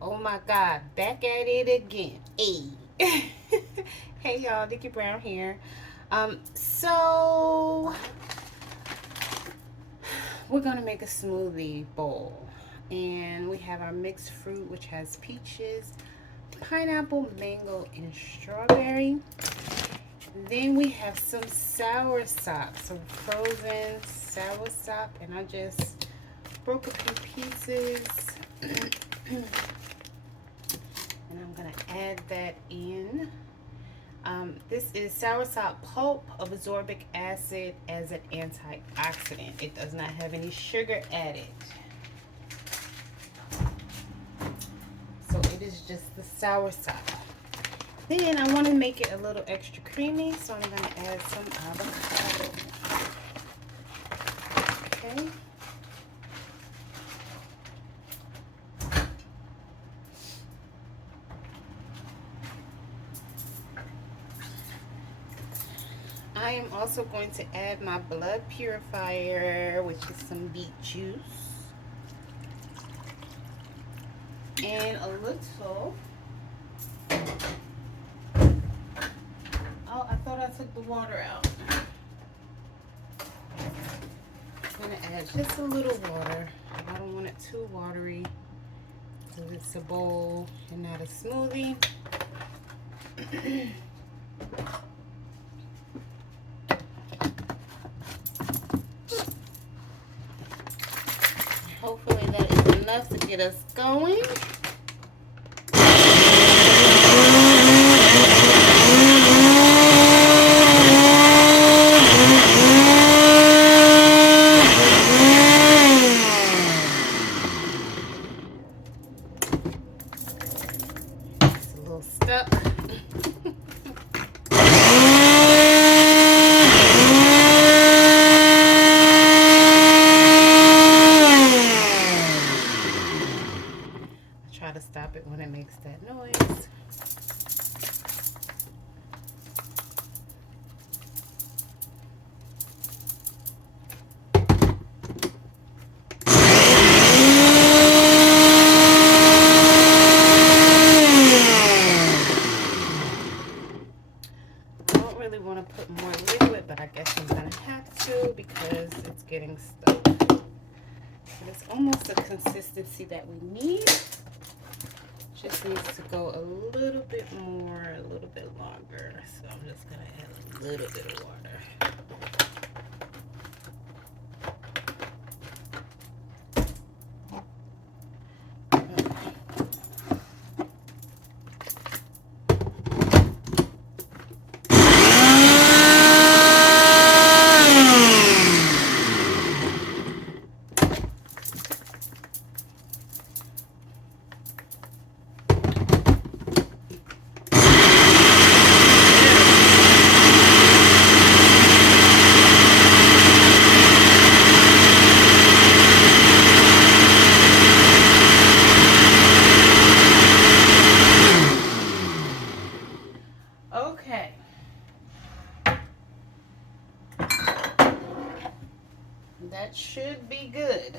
Oh my God, back at it again. Hey. Hey y'all, Nickie Brown here. So we're gonna make a smoothie bowl. And we have our mixed fruit, which has peaches, pineapple, mango, and strawberry. Then we have some sour sop, some frozen sour sop, and I just broke a few pieces. And I'm gonna add that in. This is soursop pulp, absorbic acid as an antioxidant. It does not have any sugar added. So it is just the soursop. Then I want to make it a little extra creamy, so I'm going to add some avocado. Okay. I am also going to add my blood purifier, which is some beet juice. And a little... Oh, I thought I took the water out. I'm going to add just a little water. I don't want it too watery because it's a bowl and not a smoothie. Hopefully that is enough to get us going. It's a little stuck. Try to stop it when it makes that noise. I don't really want to put more liquid, but I guess I'm going to have to because it's getting stuck. But it's almost the consistency that we need. Just needs to go a little bit more, a little bit longer. So I'm just going to add a little bit of water. Okay. That should be good.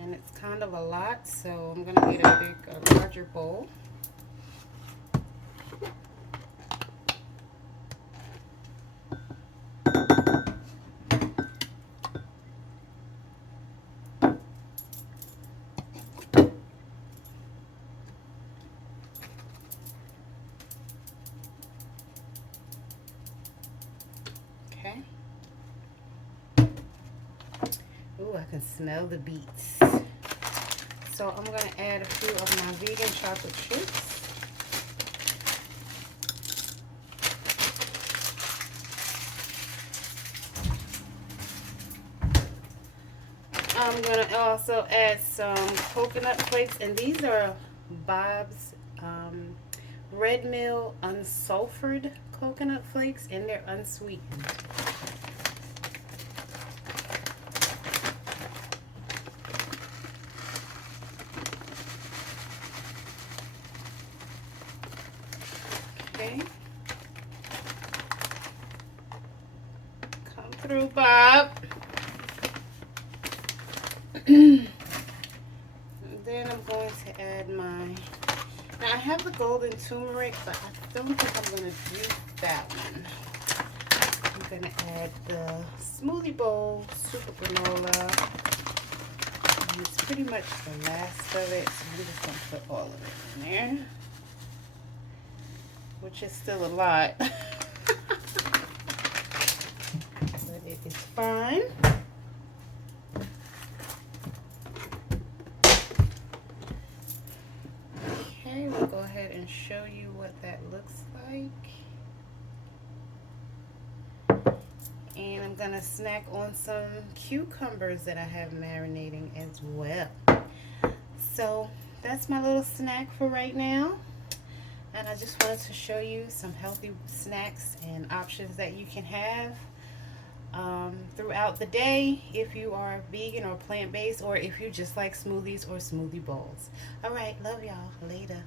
And it's kind of a lot, so I'm going to get a larger bowl. Okay. Ooh, I can smell the beets. So I'm going to add a few of my vegan chocolate chips. I'm going to also add some coconut flakes, and these are Bob's Red Mill unsulfured coconut flakes, and they're unsweetened. Okay. Come through, Bob. Then I'm going to add my, now I have the golden turmeric, but I don't think I'm going to do that one. I'm going to add the smoothie bowl super granola. And it's pretty much the last of it, so I'm just going to put all of it in there, which is still a lot, but it is fine. Okay, we'll go ahead and show you what that looks like. And I'm gonna snack on some cucumbers that I have marinating as well. So that's my little snack for right now. And I just wanted to show you some healthy snacks and options that you can have throughout the day if you are vegan or plant-based, or if you just like smoothies or smoothie bowls. All right, love y'all. Later.